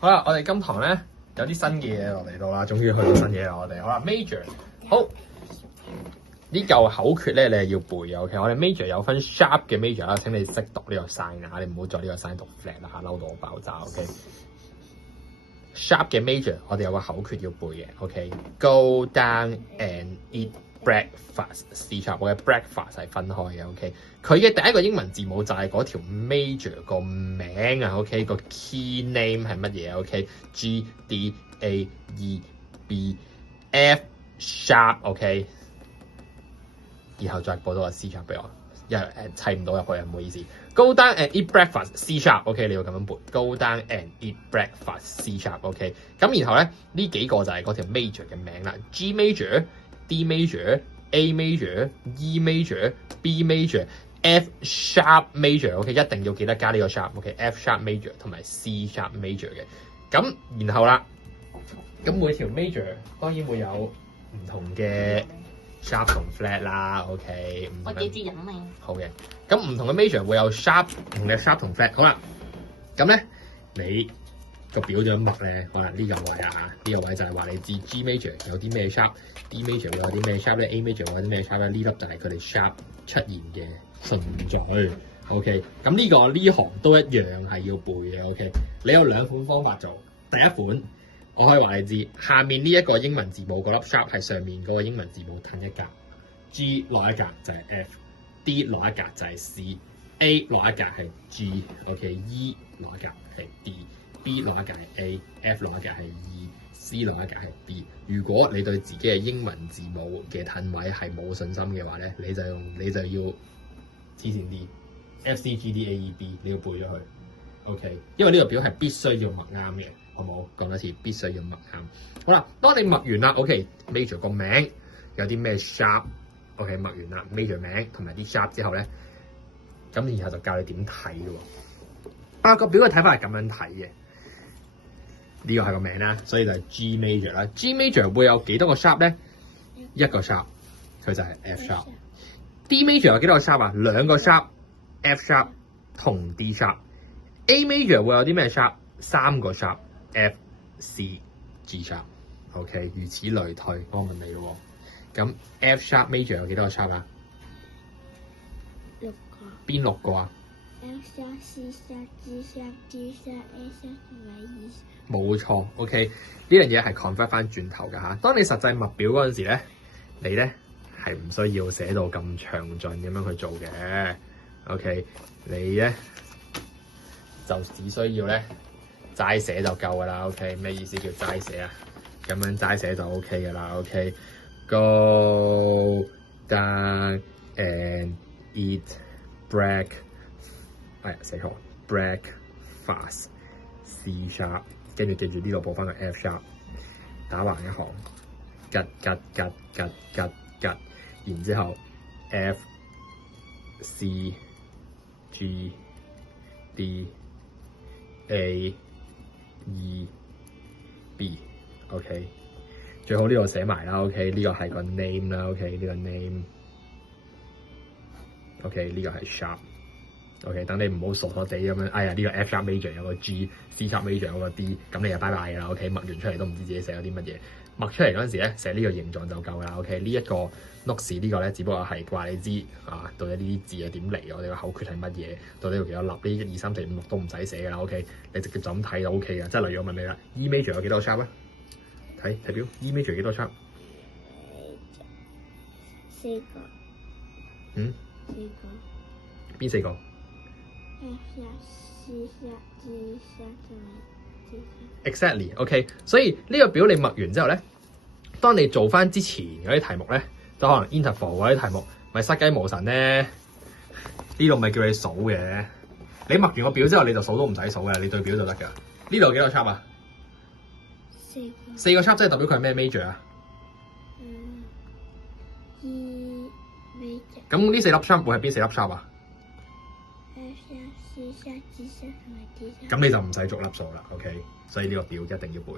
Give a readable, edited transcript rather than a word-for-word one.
好啦，我哋今堂咧有啲新嘅嘢落嚟到啦，終於去到新嘢啦，我哋好啦 major 好。呢嚿口訣咧，你係要背嘅。OK，我哋 major 有分 sharp 嘅 major 啦，請你識讀呢個 sign 啊，你唔好再呢個 sign 讀 flat 啦嚇，嬲到我爆炸。OK，sharp 嘅 major 我哋有個口訣要背嘅。OK，go down and eat breakfast C sharp， 我嘅 breakfast 係分開嘅。OK，佢嘅第一個英文字母就係嗰條 major 個名啊。OK，個 key name 係乜嘢？OK，G D A E B F sharp。OK。然後再報多個 C sharp 俾我，因為砌唔到入去啊，唔好意思。Go down and eat breakfast C sharp，OK， 你要咁樣背。Go down and eat breakfast C sharp，OK。咁然後咧呢幾個就係嗰條 major 嘅名啦 ，G major、D major、A major、E major、B major、F sharp major，OK， 一定要記得加呢個 sharp，OK，F sharp major 同埋 C sharp major 嘅。咁然後啦，咁每條 major 當然會有唔同嘅。sharp 同 flat 啦 ，OK， 我記住飲味。好嘅，咁唔同嘅 major 會有 sharp 同嘅 sharp 同 flat。好啦，咁咧你個表就默咧，可能呢個位啊，呢個位就係話你知 G major 有啲咩 sharp，D major 會有啲咩 sharp 咧 ，A major 會有啲咩 sharp 咧，呢粒就係佢哋 sharp 出現嘅順序。OK， 咁呢行都一樣係要背嘅。OK， 你有兩款方法做，第一款。我可以話你知，下面呢一個英文字母嗰粒 sharp 係上面嗰個英文字母褪一格 ，G 落一格就係 F，D 落一格就係 C，A 落一格係 G，OK，E 落一格係 D，B 落一格係 A，F 落一格係 E，C 落一格係 B。如果你對自己嘅英文字母嘅褪位係冇信心嘅話咧，你就要黐線啲 F、C、G、D、A、E、B， 你要背咗佢 ，OK， 因為呢個表係必須要默啱嘅。好冇？講多次，必須要默啱。好啦，當你默完啦 ，OK，major 個名有啲咩 sharp，OK， 默完啦 ，major 名同埋啲 sharp 之後咧，咁然後就教你點睇咯。個表嘅睇法係咁樣睇嘅，呢個係個名啦，所以就係 G major 啦。G major 會有幾多個 sharp 咧？一個 sharp， 佢就係 F sharp。D major 有幾多個 sharp 啊？兩個 sharp，F sharp 同 D sharp。A major 會有啲咩 sharp？三個 sharp。F、C、G sharp，OK， 如此類推。我問你咯喎，咁 F sharp major 有幾多個 sharp 啊？6個。邊6個啊 ？F sharp、C sharp、G sharp、D sharp、A sharp 同埋 E sharp。冇錯 ，OK， 呢樣嘢係 convert 翻轉頭㗎嚇。當你實際默表嗰陣時咧，你咧係唔需要寫到咁詳盡咁樣去做嘅。OK， 你咧就只需要咧。齋寫就夠㗎啦 ，OK， 咩意思叫齋寫啊？咁樣齋寫就 OK 㗎啦 ，OK。Go down and eat breakfast ，C sharp， 跟住記住呢度報翻個 F sharp， 打橫一行，吉，然之後 F C G D A E B OK， 最好呢度寫埋啦 OK， 呢個係個 name 啦 OK， 呢個 name OK， 呢個係 sharp OK， 等你唔好傻傻地咁樣，哎呀呢個 F sharp major 有個 G，C sharp major 有個 D， 咁你就拜拜㗎啦 OK， 默完出嚟都唔知自己寫咗啲乜嘢，默出嚟嗰陣時咧寫呢個形狀就夠啦 OK， 呢一個 notes 呢個咧只不過係話你知啊，到底呢啲字係點嚟，我哋個口訣係乜嘢，到底要幾多粒，呢1、2、3、4、5、6都唔使寫㗎啦 OK， 你直接就咁睇就 OK 㗎，即係例如我問你啦 ，E major 有幾多個 sharp 啊？睇表 ，E major 幾多 sharp？ 4個。嗯？4個。邊4個 ？F sharp、C sharp、G sharp 同埋 D sharp。Exactly OK， 所以呢個表你默完之後咧，當你做翻之前嗰啲題目咧，就可能 interval 嗰啲題目，咪失雞無神咧。呢度咪叫你數嘅，你默完個表之後你就數都唔使數嘅，你對表就得㗎。呢度有幾個 sharp 啊？4個 sharp 即係代表佢係咩 major 啊？E major。咁呢4粒 sharp 會係邊4粒 sharp 啊 ？F sharp、C sharp、G sharp 同埋 D sharp。咁你就唔使逐粒數啦 ，OK。所以呢個表一定要背。